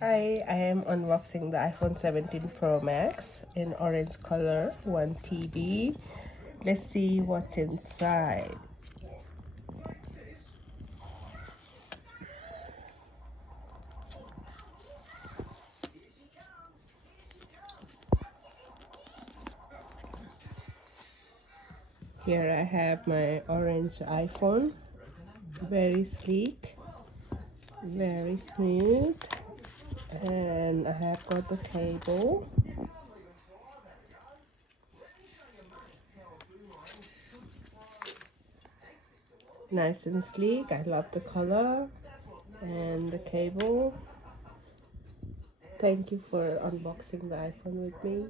Hi, I am unboxing the iPhone 17 Pro Max in orange color, 1 TB. Let's see what's inside. Here I have my orange iPhone, very sleek, very smooth, and I have got the cable. Nice and sleek. I love the color and the cable. Thank you for unboxing the iPhone with me.